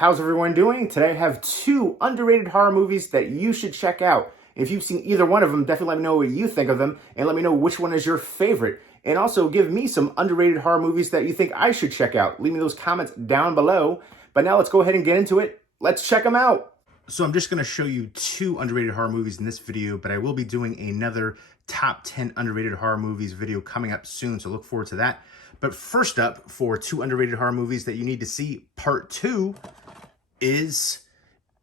How's everyone doing? Today I have two underrated horror movies that you should check out. If you've seen either one of them, definitely let me know what you think of them and let me know which one is your favorite. And also give me some underrated horror movies that you think I should check out. Leave me those comments down below. But now let's go ahead and get into it. Let's check them out. So I'm just going to show you two underrated horror movies in this video, but I will be doing another top 10 underrated horror movies video coming up soon, so look forward to that. But first up, for two underrated horror movies that you need to see, part 2 is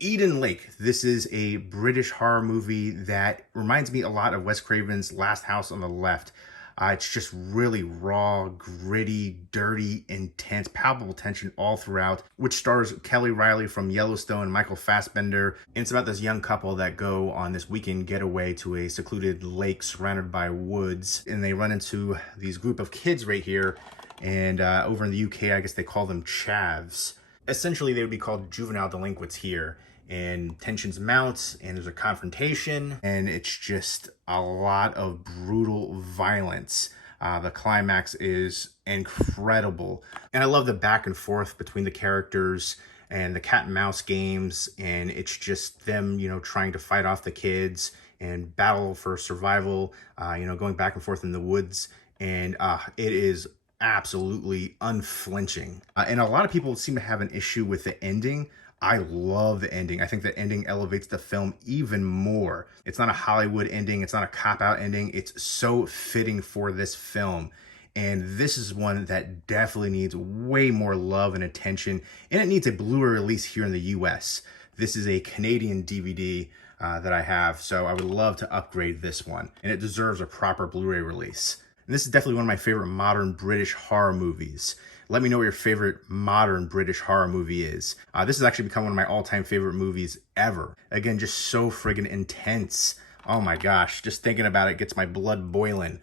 Eden Lake. This is a British horror movie that reminds me a lot of Wes Craven's Last House on the Left. It's just really raw, gritty, dirty, intense, palpable tension all throughout, which stars Kelly Reilly from Yellowstone and Michael Fassbender. And it's about this young couple that go on this weekend getaway to a secluded lake surrounded by woods. And they run into these group of kids right here. And over in the UK, I guess they call them chavs. Essentially, they would be called juvenile delinquents here. And tensions mount, and there's a confrontation, and it's just a lot of brutal violence. The climax is incredible, and I love the back and forth between the characters and the cat and mouse games, and it's just them, trying to fight off the kids and battle for survival, going back and forth in the woods, and it is absolutely unflinching. And a lot of people seem to have an issue with the ending. I love the ending. I think the ending elevates the film even more. It's not a Hollywood ending. It's not a cop-out ending. It's so fitting for this film. And this is one that definitely needs way more love and attention. And it needs a Blu-ray release here in the US. This is a Canadian DVD that I have. So I would love to upgrade this one. And it deserves a proper Blu-ray release. And this is definitely one of my favorite modern British horror movies. Let me know what your favorite modern British horror movie is. This has actually become one of my all-time favorite movies ever. Again, just so friggin' intense. Oh my gosh, just thinking about it gets my blood boiling.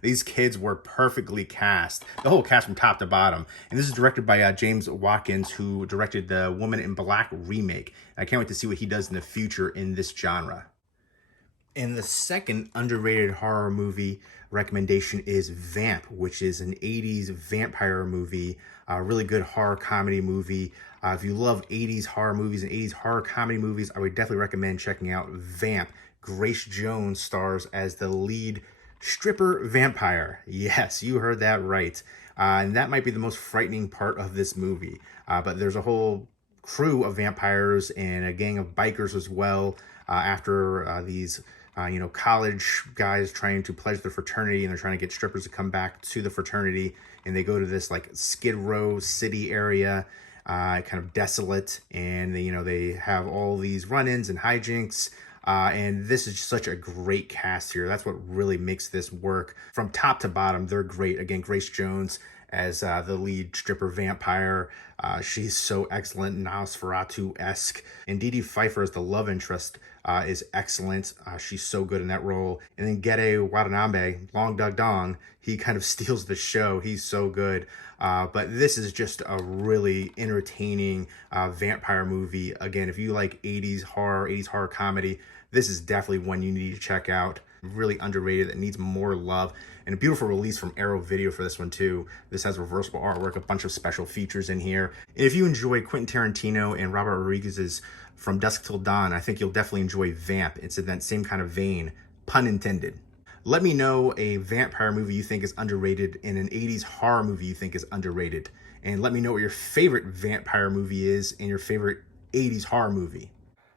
These kids were perfectly cast. The whole cast from top to bottom. And this is directed by James Watkins, who directed the Woman in Black remake. I can't wait to see what he does in the future in this genre. And the second underrated horror movie recommendation is Vamp, which is an 80s vampire movie, a really good horror comedy movie. If you love 80s horror movies and 80s horror comedy movies, I would definitely recommend checking out Vamp. Grace Jones stars as the lead stripper vampire. Yes, you heard that right. And that might be the most frightening part of this movie. But there's a whole crew of vampires and a gang of bikers as well after these college guys trying to pledge their fraternity, and they're trying to get strippers to come back to the fraternity, and they go to this like Skid Row city area, kind of desolate, and they have all these run-ins and hijinks, and this is such a great cast here. That's what really makes this work. From top to bottom, they're great. Again, Grace Jones as the lead stripper vampire. She's so excellent, Nosferatu-esque. And Dee Pfeiffer as the love interest is excellent. She's so good in that role. And then Gede Watanabe, Long Dug Dong, he kind of steals the show. He's so good. But this is just a really entertaining vampire movie. Again, if you like 80s horror comedy, this is definitely one you need to check out. Really underrated, that needs more love. And a beautiful release from Arrow Video for this one too. This has reversible artwork, a bunch of special features in here. And if you enjoy Quentin Tarantino and Robert Rodriguez's From Dusk Till Dawn, I think you'll definitely enjoy Vamp. It's in that same kind of vein, pun intended. Let me know a vampire movie you think is underrated and an 80s horror movie you think is underrated. And let me know what your favorite vampire movie is and your favorite 80s horror movie.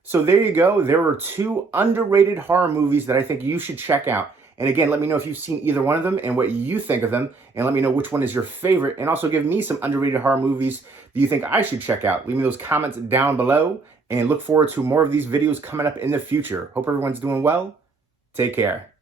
So there you go. There were two underrated horror movies that I think you should check out. And again, let me know if you've seen either one of them and what you think of them. And let me know which one is your favorite. And also give me some underrated horror movies that you think I should check out. Leave me those comments down below. And look forward to more of these videos coming up in the future. Hope everyone's doing well. Take care.